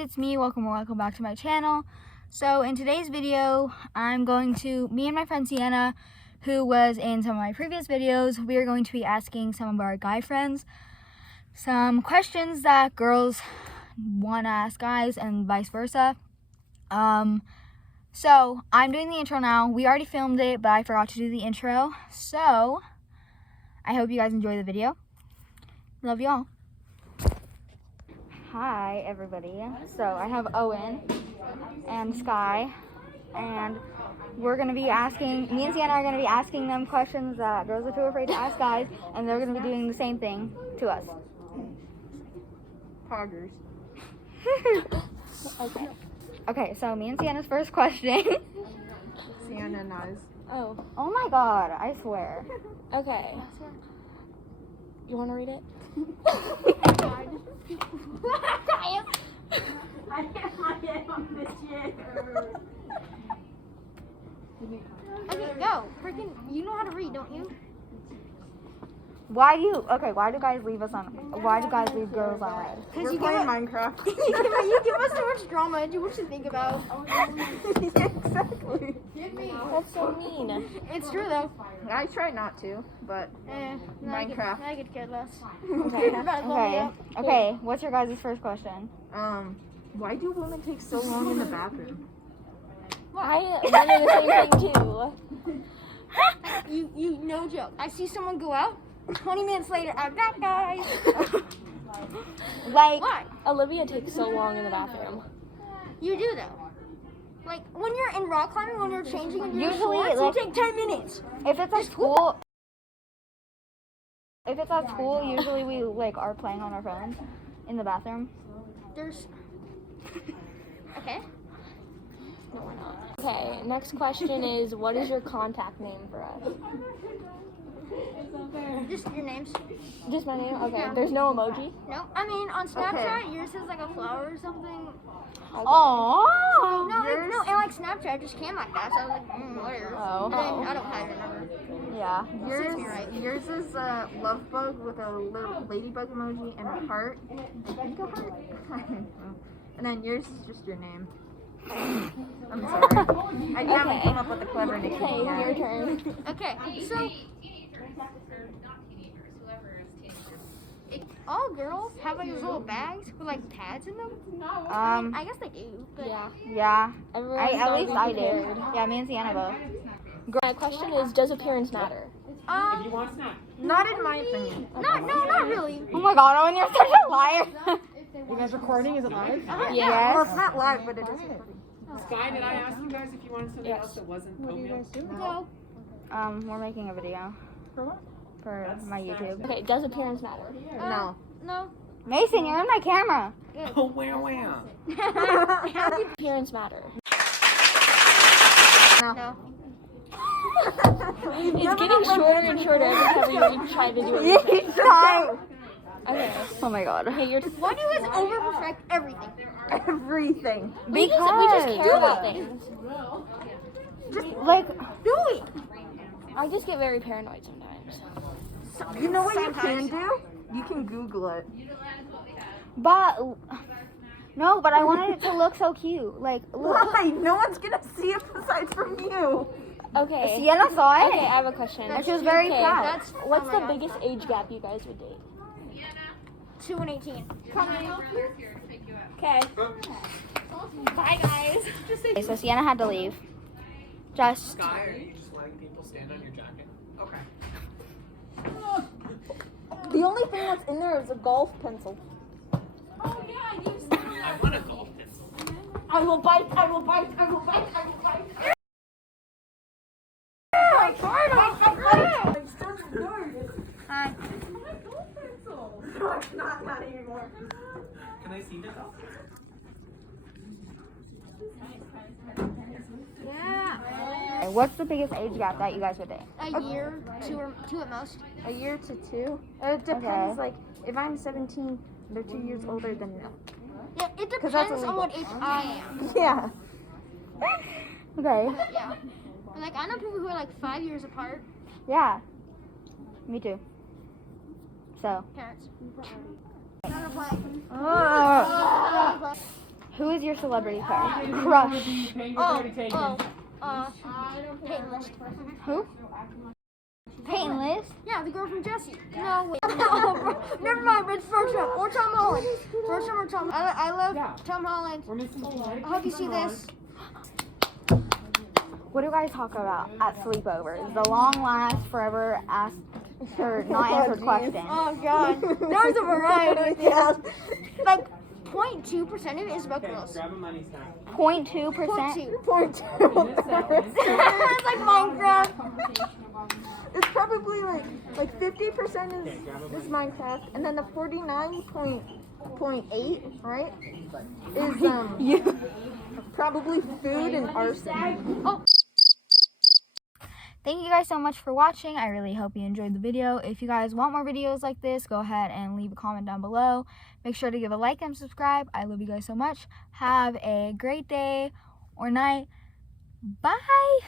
it's me. Welcome back to my channel. So in today's video, me and my friend Sienna, who was in some of my previous videos, we are going to be asking some of our guy friends some questions that girls want to ask guys and vice versa. So I'm doing the intro now. We already filmed it, but I forgot to do the intro. So I hope you guys enjoy the video. Love y'all. Hi everybody. So I have Owen and Sky, and we're gonna be asking, me and Sienna are gonna be asking them questions that girls are too afraid to ask guys, and they're gonna be doing the same thing to us. Poggers. Okay, so me and Sienna's first question. Sienna knows. Oh my god, I swear. Okay. You want to read it? I have my head on the chair. Okay, go. Freaking, you know how to read, don't you? Why do guys leave girls on red? We're playing Minecraft. you give us so much drama and too much to think about. Exactly. That's so mean. It's true though. I try not to, but Minecraft. I could care less. Okay, what's your guys' first question? Why do women take so long in the bathroom? I wonder the same thing too. You no joke. I see someone go out, 20 minutes later, I'm back, guys. Like, Why? Olivia takes so long in the bathroom. You do though. Like when you're in rock climbing, when you're changing into your Usually, shorts, like, you take 10 minutes. if it's at school, usually we are playing on our phones in the bathroom. There's. Okay. No, we're not. Okay, next question is, what is your contact name for us? Just your names. Just my name? Okay, there's no emoji? No, I mean on Snapchat, yours has like a flower or something. Oh, No, and like Snapchat just came like that, so I was like, whatever. Oh. And then I don't have your number. yeah. Yours is a love bug with a little ladybug emoji and a heart. I think a heart. And then yours is just your name. I'm sorry. I haven't come up with a clever nickname Okay, yet. your turn. Okay, so all girls have like these little bags with like pads in them. I guess they do, but Yeah. Everyone's At least I gotta be did. prepared. Yeah, me and Sienna both. My question is, does appearance matter? Not in my opinion. not really. Oh my god, Owen, you're such a liar. You guys recording? Is it live? Yes. Well, it's not live, but it is recording. Sky, did I ask you guys if you wanted something else that wasn't oatmeal? No. We're making a video. For what? For my YouTube. Okay, does appearance matter? No. No. Mason, you're in my camera. Oh, where? Appearance matter. No. It's getting shorter and shorter every time we try to do it. Each time. Okay. Oh my god. Okay, you're. Why do you guys overperfect everything? Everything. We just care about things. Like, Do it. I just get very paranoid sometimes. You know what you can do? You can Google it. but I wanted it to look so cute. Like, look. Why? No one's gonna see it besides from you. Okay. Sienna saw it. Okay, I have a question. And she was very Okay, proud. What's Oh the my God. biggest age gap you guys would date? 2 and 18. Okay. Bye, guys. Okay, so Sienna had to leave. Just. Sky, are you just letting people stand on your jacket? Okay. The only thing that's in there is a golf pencil. I want a golf pencil. I will bite. I will bite. I will bite. I will bite. Hi. Not anymore. Can I see that though? Yeah. What's the biggest age gap that you guys would date? A year, two at most. A year to 2. It depends. Okay. Like, if I'm 17, they're 2 years older than no. Yeah, it that's depends on illegal. what age I am. Yeah. Okay. Yeah. But, like I know people who are like 5 years apart. Yeah. Me too. So. Parents. Who is your celebrity crush? Painless. Who? Painless? Yeah, the girl from Jessie. No, wait. Never mind, it's Bertram or Tom Holland. Bertram or Tom. I love Tom Holland. We're missing some lights. I hope you see this. What do you guys talk about at sleepovers? The long last, forever asked or not answered question. Oh God, there's a variety. Yeah. Like 0.2% of it is about girls. Grab a money stack. 0.2%. 0.2. It's like Minecraft. It's probably like 50% is Minecraft, and then the 49.8, right, is probably food and arson. Oh. Thank you guys so much for watching. I really hope you enjoyed the video. If you guys want more videos like this, go ahead and leave a comment down below. Make sure to give a like and subscribe. I love you guys so much. Have a great day or night. Bye.